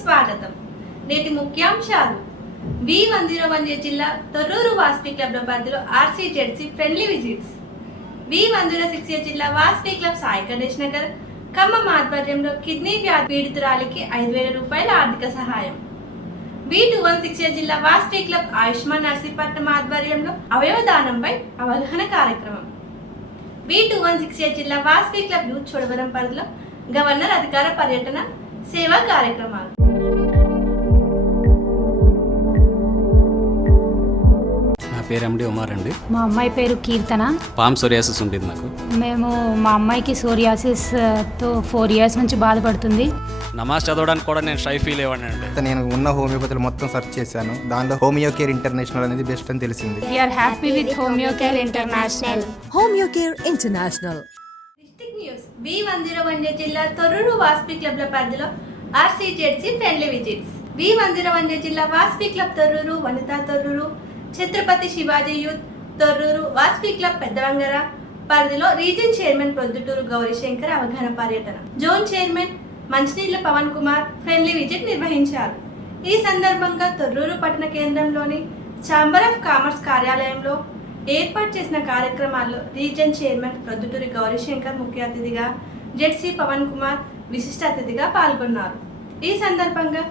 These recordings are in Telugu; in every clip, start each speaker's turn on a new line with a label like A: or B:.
A: స్వాగతం. నేటి ముఖ్యాంశాలు. B one zero one A జిల్లా తొర్రూరు వాస్పీ క్లబ్ల పరిధిలో RC ZC friendly visits. B one zero six A జిల్లా వాస్పీ క్లబ్ సాయి గణేష్ నగర్. ఖమ్మం ఆధ్వర్యంలో కిడ్నీ వ్యాధి పీడితురాలికి ఐదు వేల రూపాయల ఆర్థిక సహాయం. B two one six A జిల్లా వాస్పీ క్లబ్ ఆయుష్మాన్ నర్సీపట్నం ఆధ్వర్యంలో అవయవదానంపై అవగాహన కార్యక్రమం. V two one six eight జిల్లా వాస్పీ క్లబ్ యూత్ చోడవరం పరిధిలో గవర్నర్ అధికార పర్యటన సేవా కార్యక్రమాలు.
B: నా పేరు ఎండి ఉమార్ అండి.
C: మా అమ్మాయి పేరు కీర్తన.
B: పామ్ సోరియాసిస్ ఉంటుంది నాకు
C: మేము మా అమ్మాయికి సోరియాసిస్తో ఫోర్ ఇయర్స్ నుంచి బాధపడుతుంది.
B: నమాజ్ చదవడానికి కూడా నేను షై ఫీల్ అయ్యాను అండి.
D: తర్వాత నేను ఉన్న హోమియోపతిలో మొత్తం సెర్చ్ చేశాను. దానిలో హోమియో కేర్ ఇంటర్నేషనల్ అనేది బెస్ట్ అని తెలిసింది.
C: We are happy with homeo care international
E: Homeo Care International.
A: News. B one zero one జిల్లా తొర్రూరు వాస్పీ క్లబ్ల పరిధిలో RC ZC friendly visits. B one zero one జిల్లా Vasavi club Thorrur Vanitha Thorrur Chhatrapati Shivaji youth Thorrur Vasavi club Peddavangara పరిధిలో రీజన్ చైర్మన్ ప్రొద్దుటూరు గౌరీశంకర్ అవగాహన పర్యటన. జోన్ చైర్మన్ మంచినీళ్ళ పవన్ కుమార్ ఫ్రెండ్లీ విజిట్ నిర్వహించారు. ఈ సందర్భంగా తొర్రూరు పట్టణ కేంద్రంలోని ఛాంబర్ ఆఫ్ కామర్స్ కార్యాలయంలో ఏర్పాటు చేసిన కార్యక్రమాల్లో రీజన్ చైర్మన్ ప్రొద్దుటూరి గౌరీశంకర్ ముఖ్య అతిథిగా జెడ్సీ పవన్ కుమార్ విశిష్ట అతిథిగా పాల్గొన్నారు. ఈ సందర్భంగా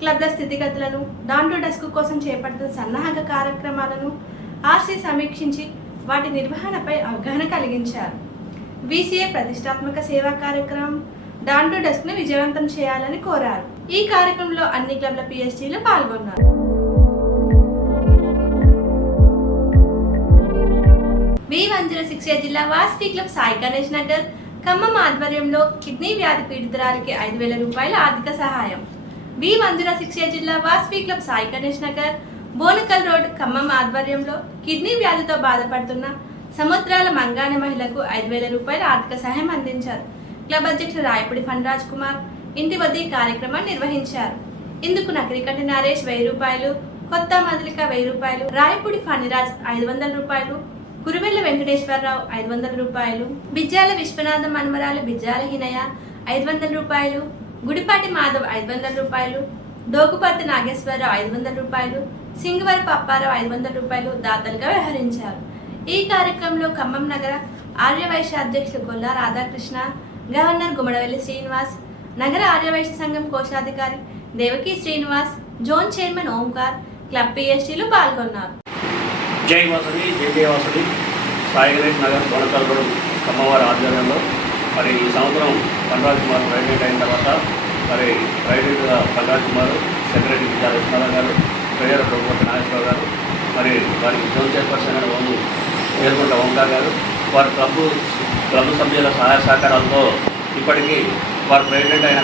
A: క్లబ్ల స్థితిగతులను డాండో డస్క్ కోసం చేపడుతున్న సన్నాహక కార్యక్రమాలను ఆర్సీ సమీక్షించి వాటి నిర్వహణపై అవగాహన కలిగించారు. బీసీఏ ప్రతిష్టాత్మక సేవా కార్యక్రమం డాండో డస్క్ను విజయవంతం చేయాలని కోరారు. ఈ కార్యక్రమంలో అన్ని క్లబ్ల పిఎస్టీలు పాల్గొన్నారు. B one zero six eight జిల్లా వాస్పీ క్లబ్ సాయి గణేష్ నగర్. ఖమ్మం ఆధ్వర్యంలో కిడ్నీ వ్యాధి పీడితురాలికి ఐదు వేల రూపాయల ఆర్థిక సహాయం. B one zero six eight జిల్లా వాస్వి క్లబ్ సాయి గణేష్ నగర్. బోనకల్ రోడ్ ఖమ్మం ఆధ్వర్యంలో కిడ్నీ వ్యాధితో బాధపడుతున్న సముద్రాల మంగాని మహిళకు ఐదు వేల రూపాయల ఆర్థిక సహాయం అందించారు. క్లబ్ అధ్యక్షుడు రాయపూడి ఫణరాజ్ కుమార్ ఇంటి వద్ద ఈ కార్యక్రమాన్ని నిర్వహించారు. ఇందుకు నకరికంటి నరేష్ వెయ్యి రూపాయలు కొత్త మధులిక వెయ్యి రూపాయలు రాయపూడి ఫణిరాజ్ ఐదు వందల రూపాయలు కురువెల్ల వెంకటేశ్వరరావు ఐదు వందల రూపాయలు బిజ్జాల విశ్వనాథం మన్మరాలు బిజ్జాల హినయ ఐదు వందల రూపాయలు గుడిపాటి మాధవ్ ఐదు వందల రూపాయలు దోకుపర్తి నాగేశ్వరరావు ఐదు వందల రూపాయలు సింగవరపు అప్పారావు ఐదు వందల రూపాయలు దాతలుగా వ్యవహరించారు. ఈ కార్యక్రమంలో ఖమ్మం నగర ఆర్యవైశ్య అధ్యక్షులు గొల్లా రాధాకృష్ణ గవర్నర్ గుమ్మడవెల్లి శ్రీనివాస్ నగర ఆర్యవైశ్య సంఘం కోశాధికారి Devaki Srinivas zone chairman Omkar club పిఎస్టీలు పాల్గొన్నారు.
F: జై వసతి జై జయ వసతి సాయి గణేష్ నగర్ బోనకల్గూడెం కమ్మవారి ఆధ్వర్యంలో. మరి ఈ సంవత్సరం పండ్రాజ్ కుమార్ ప్రెసిడెంట్ అయిన తర్వాత మరి ప్రెసిడెంట్గా పండ్రాజ్ కుమార్ సెక్రటరీ విద్యా విశ్వనాథ్ గారు ప్రేయర్ ప్రభుత్వ నాగేశ్వరరావు గారు మరి వారి జోన్ చైర్పర్సన్ అయిన ఓము పేర్కొంట ఓంకార్ గారు వారి క్లబ్ క్లబ్ సభ్యుల సహాయ సహకారాలతో ఇప్పటికీ వారు ప్రెసిడెంట్ అయిన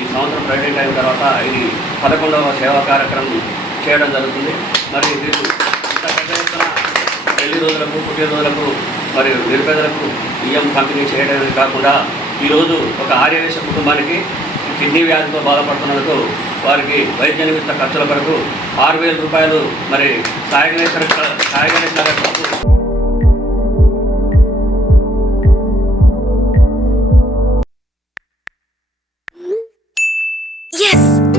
F: ఈ సంవత్సరం ప్రెసిడెంట్ అయిన తర్వాత ఇది పదకొండవ సేవా కార్యక్రమం చేయడం జరుగుతుంది. మరి వీరు పెద్ద ఎత్తున పెళ్ళి రోజులకు పుట్టినరోజులకు మరి నిరుపేదలకు బియ్యం పంపిణీ చేయడమే కాకుండా ఈరోజు ఒక ఆర్యవేశ కుటుంబానికి కిడ్నీ వ్యాధితో బాధపడుతున్నందుకు వారికి వైద్య నిమిత్త ఖర్చుల కొరకు ఆరు వేల రూపాయలు మరి Sai Ganeshwara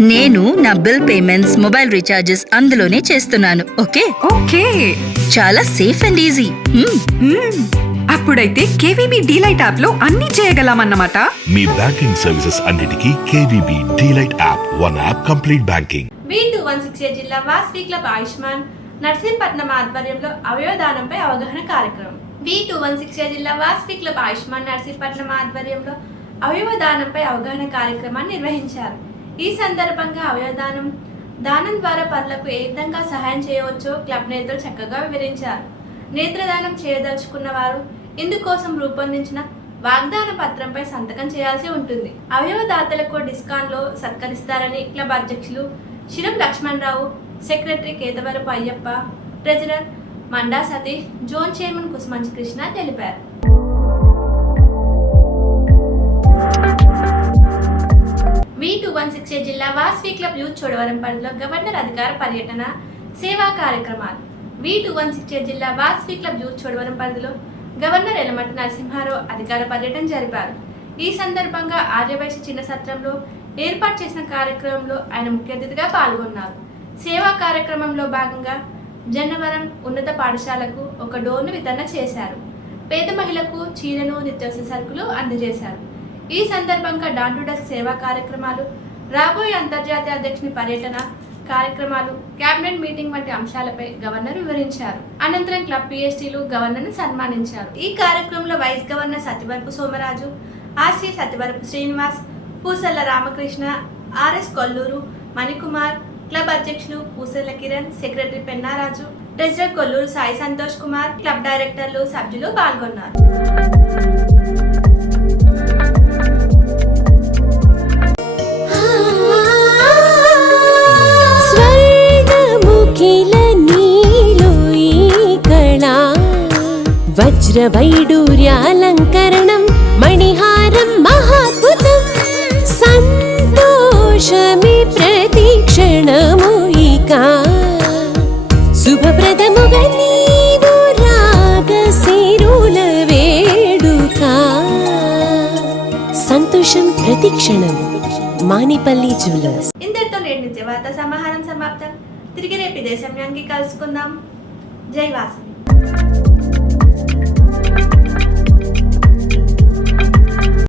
G: నేను నా బిల్ పేమెంట్స్ మొబైల్ రీఛార్జెస్ అందులోనే చేస్తున్నాను. ఓకే?
E: ఓకే.
G: చాలా సేఫ్ అండ్ ఈజీ.
E: అప్పుడైతే కేవీబీ డీలైట్ యాప్లో అన్ని చేయగలమన్నమాట.
H: మీ బ్యాంకింగ్ సర్వీసెస్ అన్నిటికీ KVB delight app one app complete banking.
A: V two one six eight జిల్లా వాస్వి క్లబ్ ఆయుష్మాన్ నర్సీపట్నం ఆధ్వర్యంలో అవయవదానంపై అవగాహన కార్యక్రమం. V two one six eight జిల్లా వాస్వి క్లబ్ ఆయుష్మాన్ నర్సీపట్నం ఆధ్వర్యంలో అవయవదానంపై అవగాహన కార్యక్రమాన్ని నిర్వహించారు. ఈ సందర్భంగా అవయవదానం దానం ద్వారా పనులకు ఏ విధంగా సహాయం చేయవచ్చో క్లబ్ నేతలు చక్కగా వివరించారు. నేత్రదానం చేయదలుచుకున్న వారు ఇందుకోసం రూపొందించిన వాగ్దాన పత్రంపై సంతకం చేయాల్సి ఉంటుంది. అవయవదాతలకు డిస్కాన్లో సత్కరిస్తారని క్లబ్ అధ్యక్షులు Siram Lakshmanarao secretary Kethavarapu Ayyappa treasurer Manda Satish zone chairman Kusumanchi Krishna తెలిపారు. జిల్లా వాస్వి క్లబ్ యూత్ చోడవరం పరిధిలో గవర్నర్ అధికార పర్యటన సేవా కార్యక్రమాలు. వి టూ వన్ సిక్స్ జిల్లా వాస్వీ క్లబ్ యూత్ చోడవరం పరిధిలో గవర్నర్ ఎలమటి నరసింహారావు అధికార పర్యటన జరిపారు. ఈ సందర్భంగా ఆర్యవైశ్య చిన్న సత్రంలో ఏర్పాటు చేసిన కార్యక్రమంలో ఆయన ముఖ్య అతిథిగా పాల్గొన్నారు. సేవా కార్యక్రమంలో భాగంగా జన్నవరం ఉన్నత పాఠశాలకు ఒక డోర్ను వితరణ చేశారు. పేద మహిళలకు చీరను నిత్యావసర సరుకులు అందజేశారు. ఈ సందర్భంగా డాన్ టు డస్క్ సేవా కార్యక్రమాలు రాబోయే అంతర్జాతీయ అధ్యక్షుని పర్యటన కార్యక్రమాలు కేబినెట్ మీటింగ్ వంటి అంశాలపై గవర్నర్ వివరించారు. అనంతరం క్లబ్ పిఎస్టీలు గవర్నర్ను సన్మానించారు. ఈ కార్యక్రమంలో vice governor Satyavarapu Somaraju RC Satyavarapu Srinivas Pusalla Ramakrishna RS Kolluru Manikumar club అధ్యక్షులు Pusalla Kiran secretary Pennaraju treasurer Kolluru Sai Santosh Kumar club డైరెక్టర్లు సభ్యులు పాల్గొన్నారు.
I: వజ్రవైడూర్యాలంకరణం మణిహారం మహాద్భుతం. సంతోషమి ప్రతిక్షణము ఇక. శుభప్రదముగా నీవు రాగ వేడుక. సంతోషం ప్రతిక్షణం మానిపల్లి జ్యువెలర్స్.
A: ఇంతటితో నేటి నుంచి వార్తా సమాహారం సమాప్తం. తిరిగి రేపు ఇదే కలుసుకుందాం. జై వాసవి.